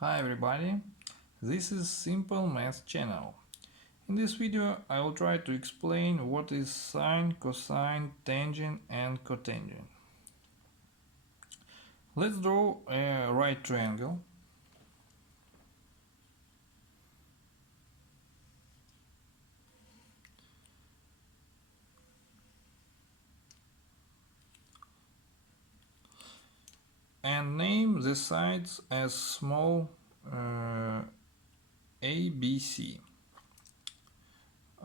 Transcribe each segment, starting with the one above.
Hi everybody, this is Simple Math channel. In this video I will try to explain what is sine, cosine, tangent and cotangent. Let's draw a right triangle. And name the sides as small a, b, c.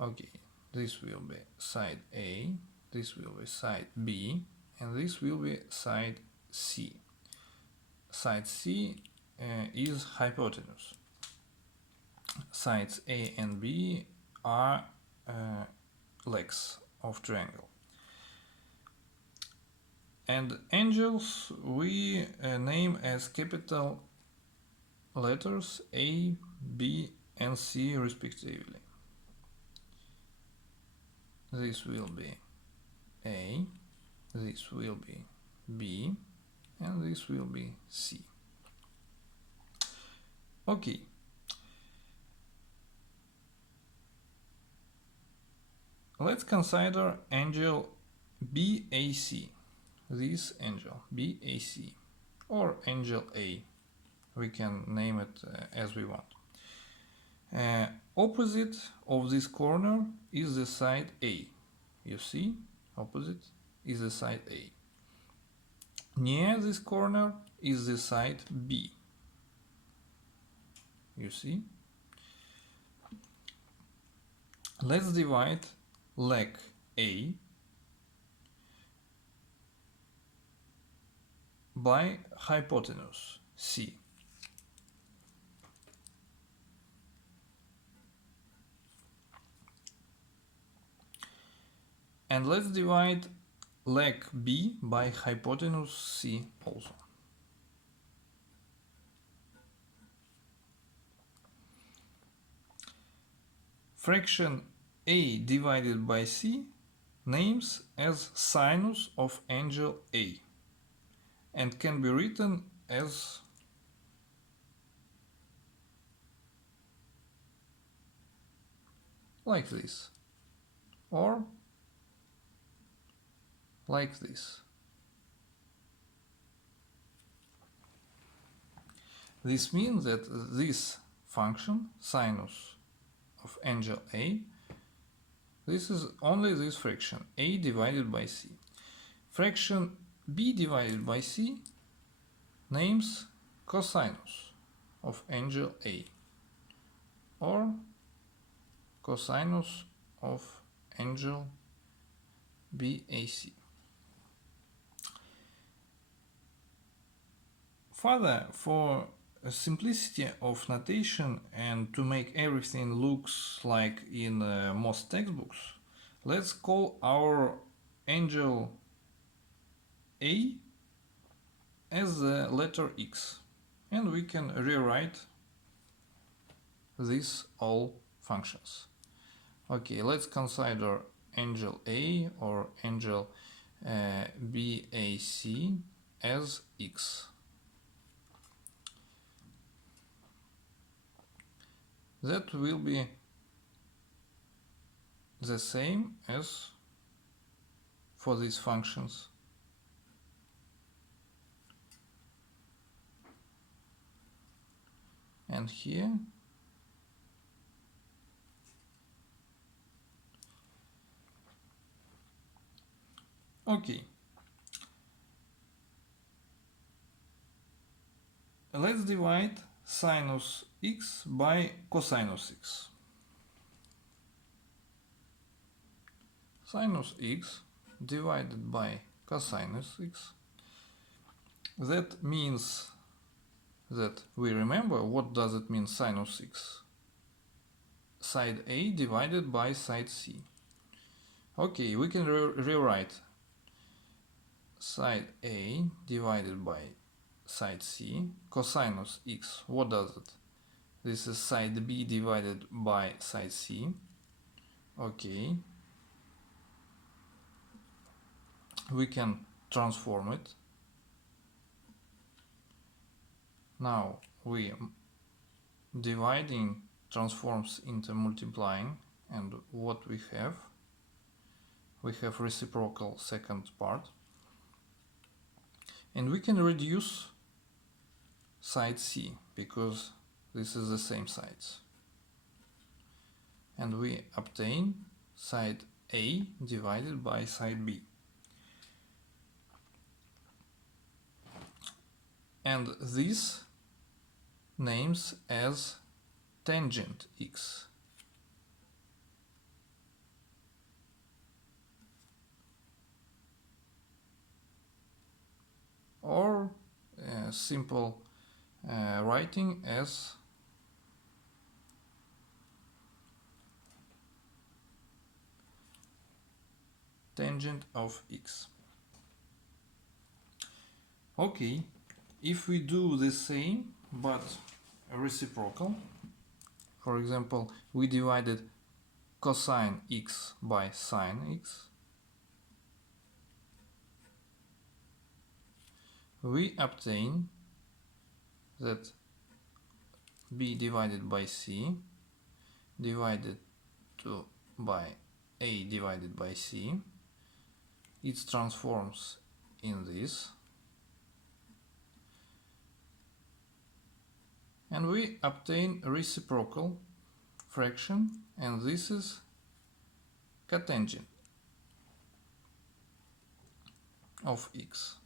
Okay, this will be side A, this will be side B, and this will be side C. Side C is hypotenuse. Sides A and B are legs of triangle. And angles we name as capital letters A, B and C respectively. This will be A, this will be B, and this will be C. Okay. Let's consider angle BAC. This angle BAC or angle A. We can name it as we want. Opposite of this corner is the side A. You see, opposite is the side A. Near this corner is the side B. You see. Let's divide leg A by hypotenuse C. And let's divide leg B by hypotenuse C also. Fraction A divided by C names as sinus of angle A and can be written as like this or like this. This means that this function, sinus of angle A, this is only this fraction, A divided by C. Fraction B divided by C names cosinus of angle A or cosinus of angle BAC. Further, for simplicity of notation and to make everything looks like in most textbooks, let's call our angle A as the letter X, and we can rewrite these all functions. Okay, let's consider angle A or angle BAC as X. That will be the same as for these functions. And here okay. Let's divide sinus x by cosinus x. Sinus x divided by cosinus x. That means that we remember what does it mean sinus x. Side A divided by side C. Okay, we can rewrite side A divided by side C, cosinus x, what does it? This is side B divided by side C. Okay. We can transform it. Now we dividing transforms into multiplying, and what we have reciprocal second part, and we can reduce side C because this is the same sides, and we obtain side A divided by side B, and this names as tangent x, or simple writing as tangent of x. Okay, if we do the same but reciprocal, for example, we divided cosine x by sine x, we obtain that b divided by c divided by a divided by c, it transforms in this, and we obtain a reciprocal fraction, and this is cotangent of x.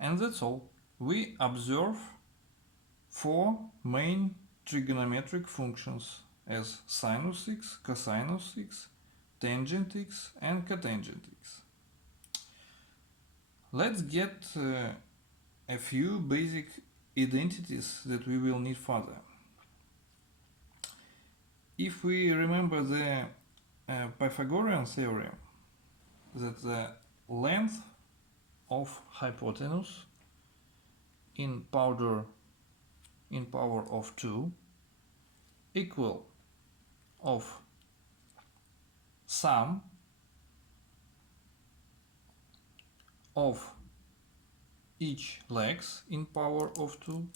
And that's all. We observe four main trigonometric functions as sinus x, cosinus x, tangent x, and cotangent x. Let's get a few basic identities that we will need further. If we remember the Pythagorean theorem that the length of hypotenuse in power of 2 equal of sum of each legs in power of 2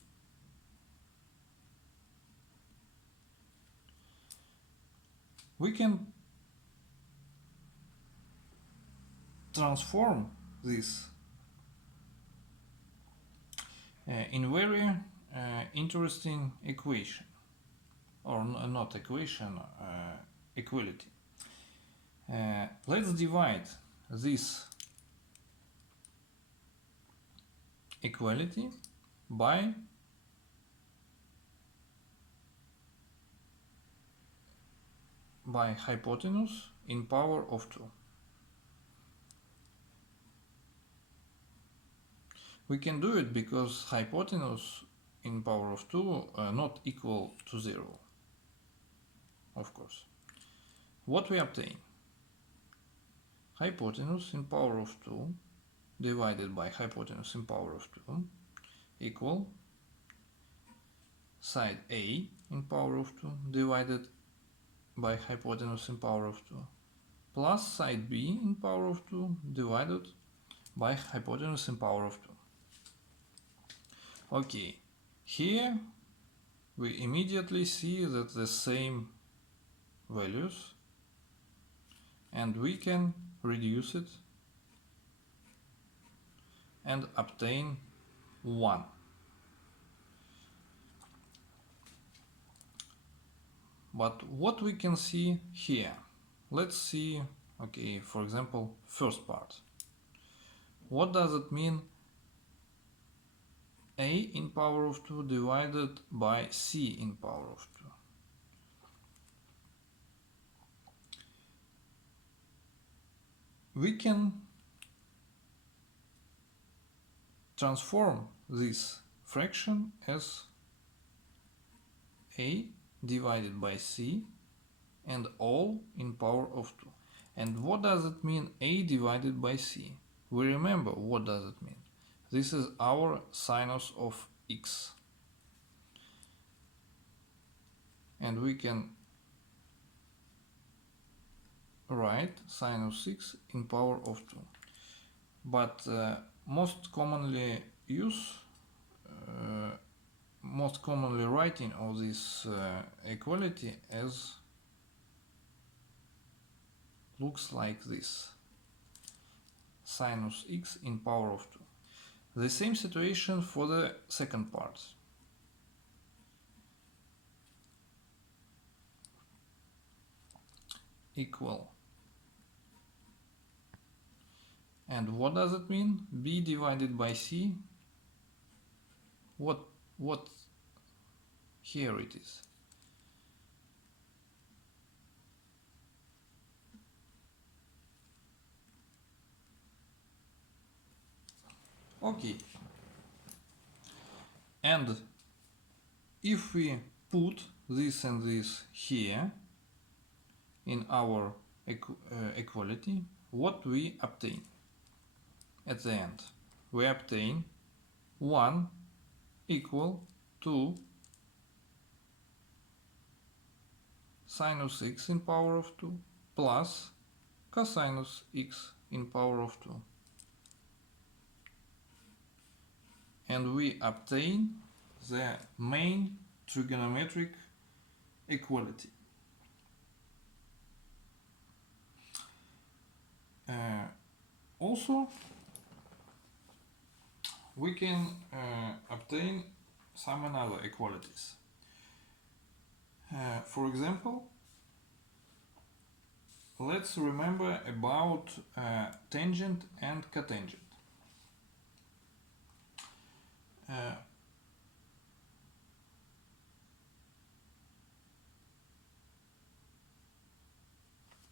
we can transform this in very interesting equation, or not equation, equality. Let's divide this equality by hypotenuse in power of 2. We can do it because hypotenuse in power of 2 not equal to 0, of course. What we obtain? Hypotenuse in power of 2 divided by hypotenuse in power of 2 equal side A in power of 2 divided by hypotenuse in power of 2 plus side B in power of 2 divided by hypotenuse in power of 2. Okay, here we immediately see that the same values, and we can reduce it and obtain 1. But what we can see here? Let's see, okay, for example, first part. What does it mean A in power of 2 divided by C in power of 2? We can transform this fraction as A divided by C and all in power of 2. And what does it mean A divided by C? We remember what does it mean. This is our sinus of x. And we can rewrite sinus x in power of 2. But most commonly writing of this equality as looks like this: sinus x in power of 2. The same situation for the second part. Equal. And what does it mean? B divided by C. What here it is? Okay. And if we put this and this here in our equality, what we obtain at the end? We obtain 1 equal to sinus x in power of 2 plus cosinus x in power of 2. And we obtain the main trigonometric equality. Also, we can obtain some other equalities. For example, let's remember about tangent and cotangent.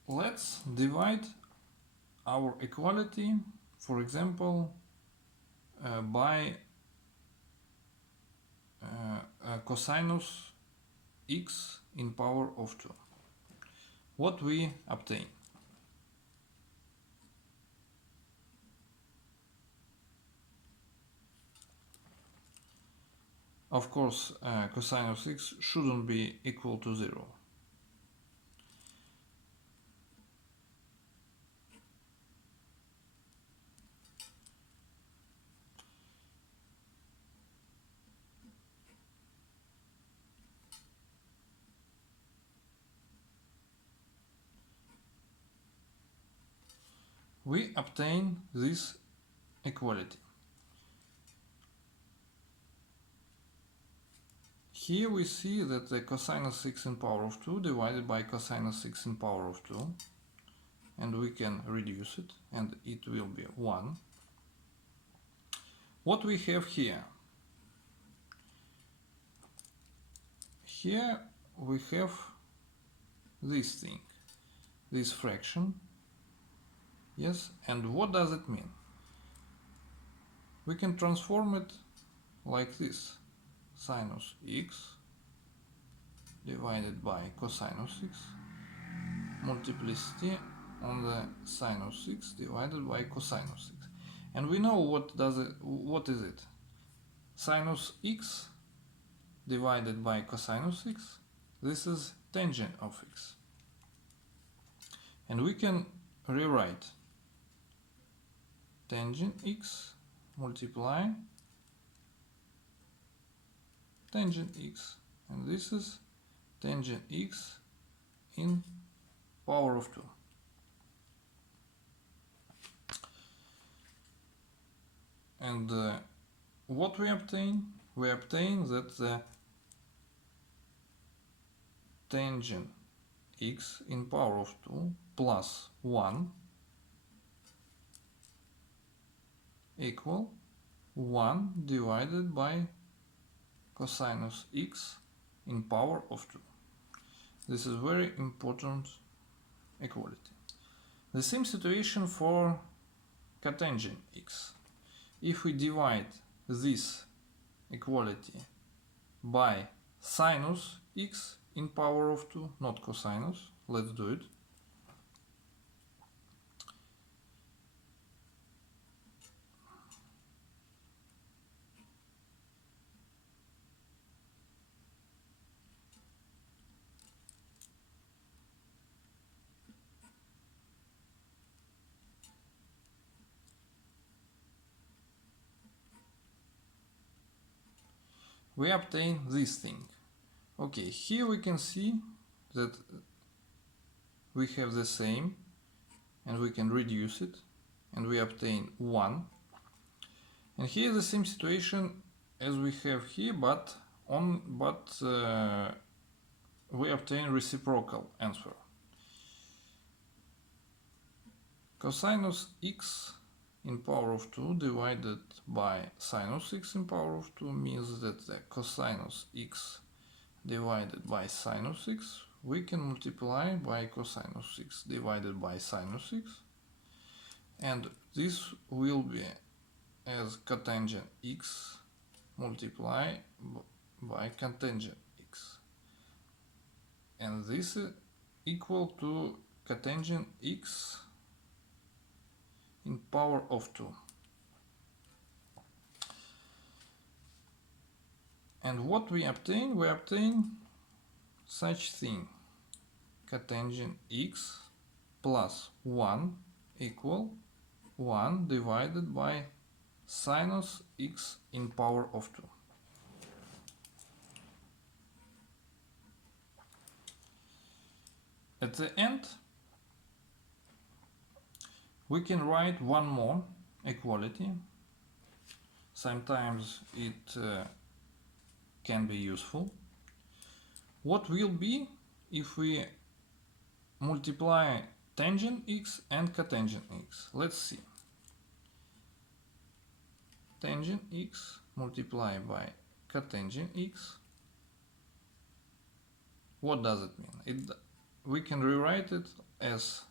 Let's divide our equality, for example, by cosinus x in power of 2. What we obtain? Of course, cosinus x shouldn't be equal to 0. We obtain this equality. Here we see that the cosinus x in power of 2 divided by cosinus x in power of 2, and we can reduce it, and it will be 1. What we have here? Here we have this thing, this fraction. Yes, and what does it mean? We can transform it like this: sinus x divided by cosinus x multiplicity on the sinus x divided by cosinus x. And we know what is it? Sinus x divided by cosinus x. This is tangent of x. And we can rewrite tangent x multiply tangent x, and this is tangent x in power of 2. And what we obtain? We obtain that the tangent x in power of 2 plus 1 equal 1 divided by cosinus x in power of 2. This is very important equality. The same situation for cotangent x. If we divide this equality by sinus x in power of 2, not cosinus, let's do it. we obtain this thing. Okay, here we can see that we have the same, and we can reduce it, and we obtain 1. And here the same situation as we have here, but we obtain reciprocal answer. Cosinus x in power of 2 divided by sinus x in power of 2 means that the cosinus x divided by sinus x we can multiply by cosinus x divided by sinus x, and this will be as cotangent x multiply by cotangent x, and this is equal to cotangent x in power of 2. And what we obtain? We obtain such thing: cotangent x plus 1 equal 1 divided by sinus x in power of 2. At the end, we can write one more equality. Sometimes it can be useful. What will be if we multiply tangent x and cotangent x? Let's see. Tangent x multiplied by cotangent x. What does it mean? We can rewrite it as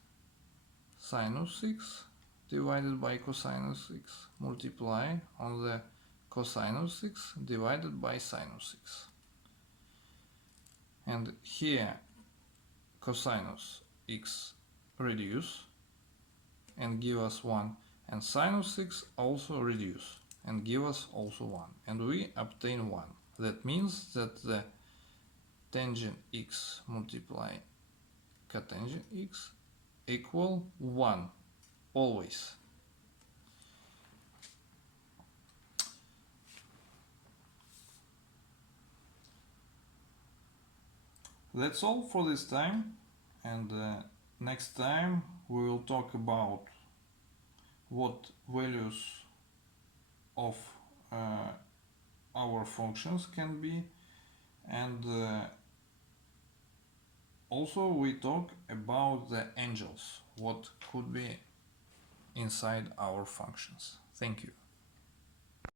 sinus x divided by cosinus x multiply on the cosinus x divided by sinus x. And here cosinus x reduce and give us 1, and sinus x also reduce and give us also 1, and we obtain 1. That means that the tangent x multiply cotangent x equal 1 always. That's all for this time, and next time we will talk about what values of our functions can be, and also we talk about the angles, what could be inside our functions. Thank you.